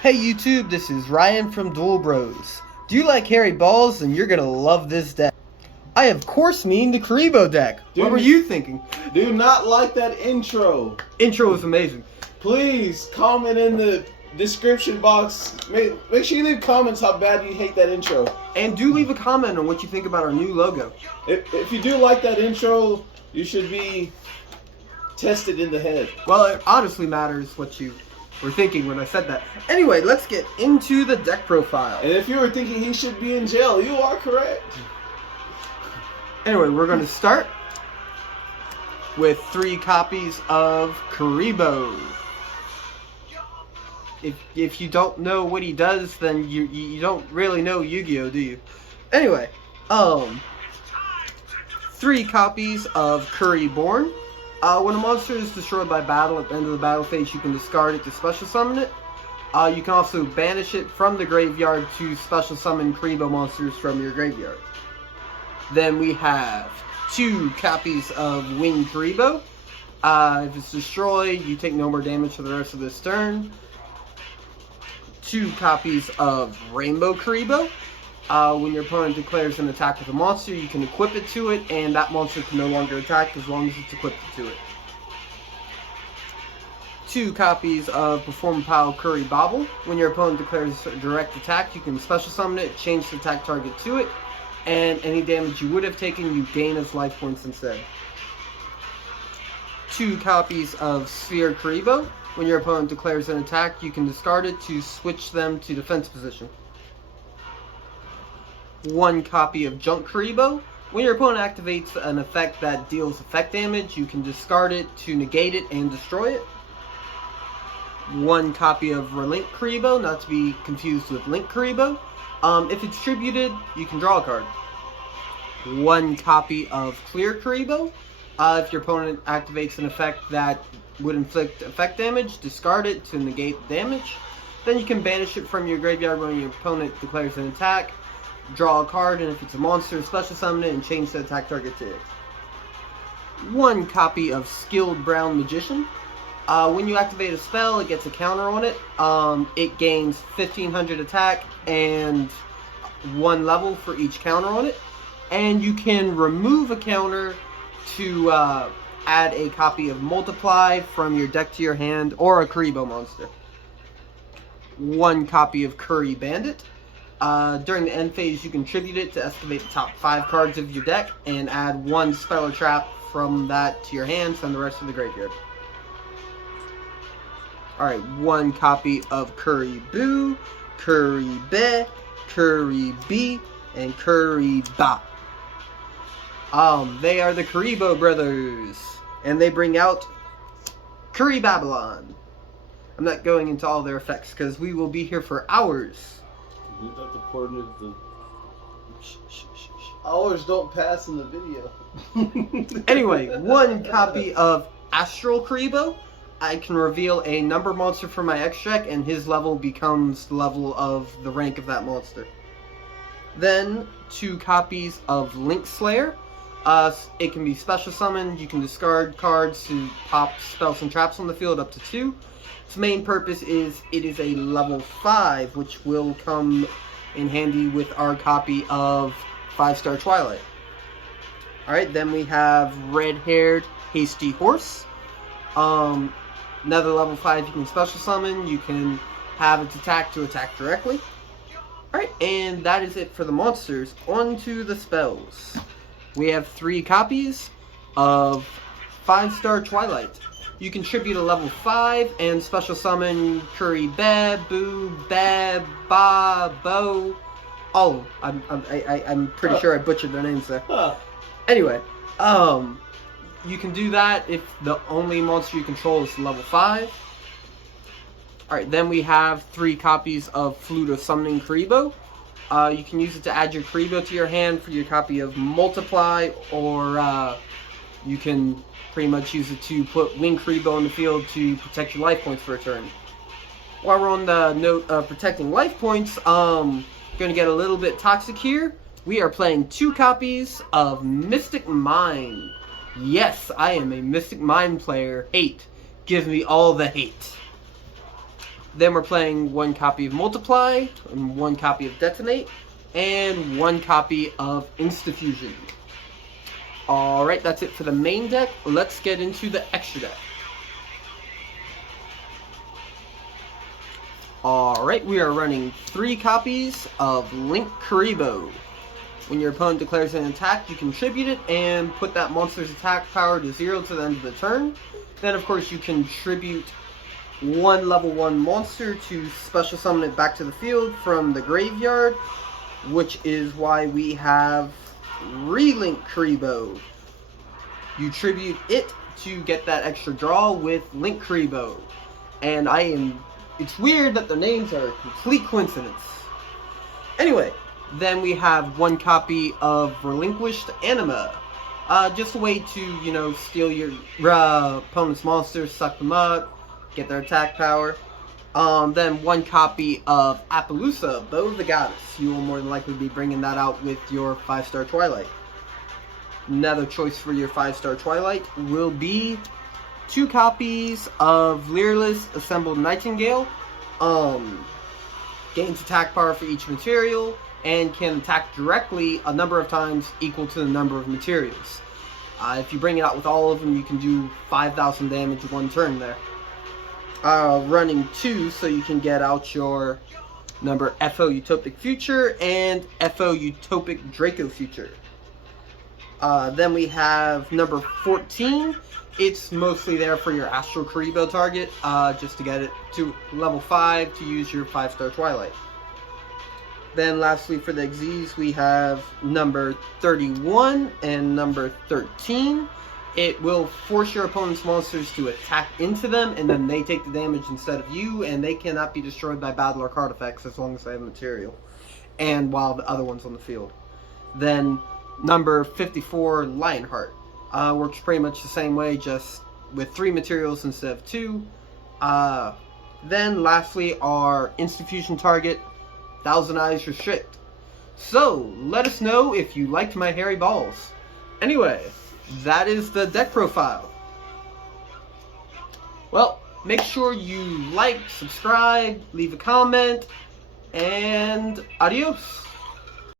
Hey YouTube, this is Ryan from Duel Bros. Do you like hairy balls? Then you're gonna love this deck. I of course mean the Kuriboh deck. What were you thinking? Do not like that intro. Intro was amazing. Please comment in the description box. Make sure you leave comments how bad you hate that intro. And do leave a comment on what you think about our new logo. If you do like that intro, you should be tested in the head. Well, it honestly matters what you were thinking when I said that. Anyway, let's get into the deck profile. And if you were thinking he should be in jail, you are correct. Anyway, we're going to start with 3 copies of Kuriboh. If you don't know what he does, then you don't really know Yu-Gi-Oh, do you? Anyway, 3 copies of Kuriboh. When a monster is destroyed by battle at the end of the battle phase, you can discard it to special summon it. You can also banish it from the graveyard to special summon Kuriboh monsters from your graveyard. Then we have 2 copies of Winged Kuriboh. If it's destroyed, you take no more damage for the rest of this turn. 2 copies of Rainbow Kuriboh. When your opponent declares an attack with a monster, you can equip it to it, and that monster can no longer attack as long as it's equipped to it. 2 copies of Perform Pile Kuriboh. When your opponent declares a direct attack, you can special summon it, change the attack target to it, and any damage you would have taken, you gain as life points instead. 2 copies of Sphere Kuriboh. When your opponent declares an attack, you can discard it to switch them to defense position. 1 copy of Junk Kuriboh. When your opponent activates an effect that deals effect damage, you can discard it to negate it and destroy it. 1 copy of Relink Kuriboh, not to be confused with Link Kuriboh. If it's tributed, you can draw a card. 1 copy of Clear Kuriboh. If your opponent activates an effect that would inflict effect damage, discard it to negate damage. Then you can banish it from your graveyard when your opponent declares an attack. Draw a card, and if it's a monster, special summon it and change the attack target to it. 1 copy of Skilled Brown Magician. When you activate a spell, it gets a counter on it. It gains 1500 attack and 1 level for each counter on it. And you can remove a counter to add a copy of Multiply from your deck to your hand, or a Kuriboh monster. 1 copy of Curry Bandit. During the end phase, you can tribute it to excavate the top 5 cards of your deck and add 1 spell or trap from that to your hand, send the rest to the graveyard. Alright, 1 copy of Kuriboh, Kuriboh, Kuriboh, and Kuriboh. They are the Kuriboh brothers, and they bring out Curry Babylon. I'm not going into all their effects because we will be here for hours. You have to coordinate the hours don't pass in the video. Anyway, 1 copy of Astral Kuriboh. I can reveal a number monster from my X deck, and his level becomes the level of the rank of that monster. Then 2 copies of Link Slayer. It can be special summoned. You can discard cards to pop spells and traps on the field up to 2. Its main purpose is it is a level 5, which will come in handy with our copy of 5-Star Twilight. Alright, then we have Red-Haired Hasty Horse. Another level 5 you can special summon. You can have its attack to attack directly. Alright, and that is it for the monsters. On to the spells. We have 3 copies of 5-Star Twilight. You can tribute a level 5 and special summon Kuriboh, Boo, Bab, Ba, Bo. Oh, I'm pretty sure I butchered their names there. Anyway, you can do that if the only monster you control is level 5. Alright, then we have 3 copies of Flute of Summoning Kuriboh. You can use it to add your Kuriboh to your hand for your copy of Multiply, or you can pretty much use it to put Winged Kuriboh on the field to protect your life points for a turn. While we're on the note of protecting life points, going to get a little bit toxic here. We are playing 2 copies of Mystic Mine. Yes, I am a Mystic Mine player. Hate. Give me all the hate. Then we're playing 1 copy of Multiply, and 1 copy of Detonate, and 1 copy of Insta-Fusion. Alright, that's it for the main deck. Let's get into the extra deck. Alright, we are running 3 copies of Link Kuriboh. When your opponent declares an attack, you can tribute it and put that monster's attack power to 0 to the end of the turn. Then, of course, you can tribute 1 level 1 monster to special summon it back to the field from the graveyard, which is why we have Relink Kuriboh. You tribute it to get that extra draw with Link Kuriboh. And it's weird that the names are a complete coincidence. Anyway, then we have 1 copy of Relinquished Anima. Just a way to, steal your opponent's monsters, suck them up, get their attack power. Then 1 copy of Appaloosa, Bow of the Goddess. You will more than likely be bringing that out with your 5-star Twilight. Another choice for your 5-star Twilight will be 2 copies of Leerless Assembled Nightingale. Gains attack power for each material and can attack directly a number of times equal to the number of materials. If you bring it out with all of them, you can do 5,000 damage 1 turn there. Running 2 so you can get out your number FO Utopic Future and FO Utopic Draco Future. Then we have number 14. It's mostly there for your Astral Kuriboh target, just to get it to level 5 to use your 5-star Twilight. Then lastly for the Xyz, we have number 31 and number 13. It will force your opponent's monsters to attack into them, and then they take the damage instead of you, and they cannot be destroyed by battle or card effects as long as they have material, and while the other one's on the field. Then number 54, Lionheart. Works pretty much the same way, just with 3 materials instead of 2. Then lastly, our Insta-Fusion target, Thousand Eyes Restrict. So, let us know if you liked my hairy balls. Anyway, that is the deck profile. Well, make sure you like, subscribe, leave a comment, and adios.